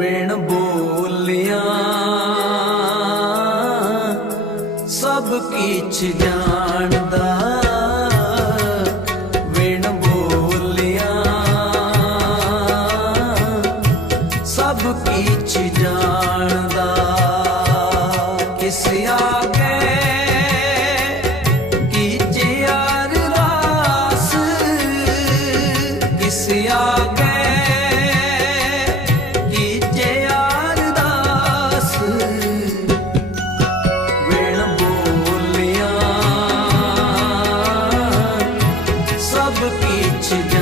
ਵੇਣ ਬੋਲਿਆ। ਸਭ ਕੀਚ ਜਾਣਦਾ। ਬਿਨ ਬੋਲਿਆ। ਸਭ ਕੀਚ ਜਾਣਦਾ। ਕਿਸ ਆਗੇ ਯਾਰ ਰਾਸ te.